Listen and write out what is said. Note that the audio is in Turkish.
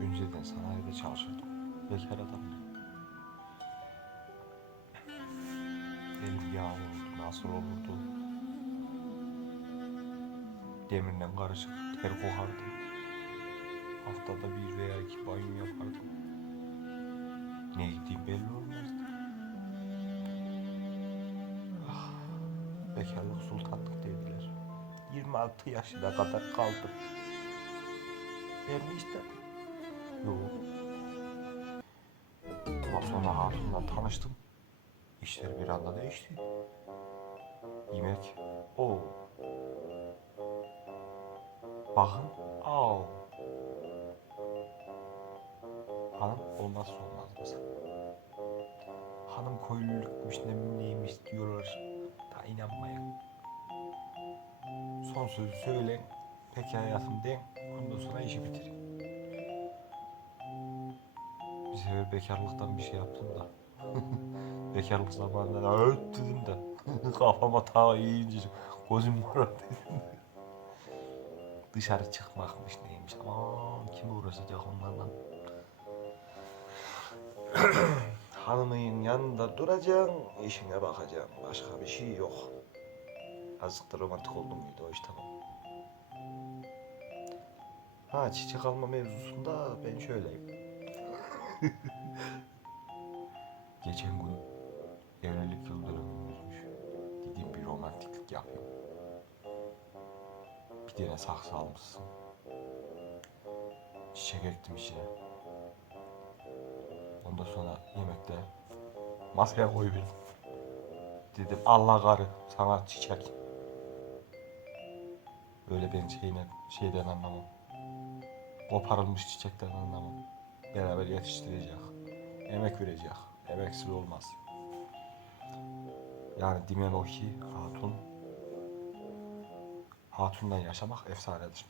Önceden sanayide çalışırdım. Bekar adamdım. Elim yağ oldu, nasıl olurdu? Demirle karışık ter kokardım. Haftada bir veya iki banyo yapardım. Ne gideyim belli olmazdı. Ah, bekarlık sultanlık dediler. 26 yaşına kadar kaldım. Ben mi istedim? Yok. Ama sonra Hatun'la tanıştım. İşler bir anda değişti. Yemek. O. Bakın. Al. Hanım olmazsa olmaz mesela. Hanım köylülükmüş ne neymiş diyorlar. Da inanmayın. Son sözü söyleyin. Peki hayatım deyin. Ondan sonra işi bitirin. Bir sefer bekarlıktan bir şey yaptım da. Bekarlık zamanında öt dedim de. Kafama ta yiyince gözüm morardı dedim de. Dışarı çıkmakmış neymiş aman kim uğraşacak onlarla. Hanımın yanında duracaksın, işine bakacaksın. Başka bir şey yok. Azıcık da romantik oldu muydu o iş tamam. Ha çiçek alma mevzusunda ben şöyleyim. Geçen gün evlilik yıl dönümümüzmüş. Dedim bir romantiklik yapayım. Bir tane saksı almışsın. Çiçek ektim içine. Ondan sonra yemekte masaya koyuverdim. Dedim Allah karı sana çiçek. Öyle ben şeyine, şeyden anlamam. Koparılmış çiçekten anlamam. Beraber yetiştirecek. Emek verecek. Emeksiz olmaz. Yani demen o ki hatun Hatun'la yaşamak efsanedir.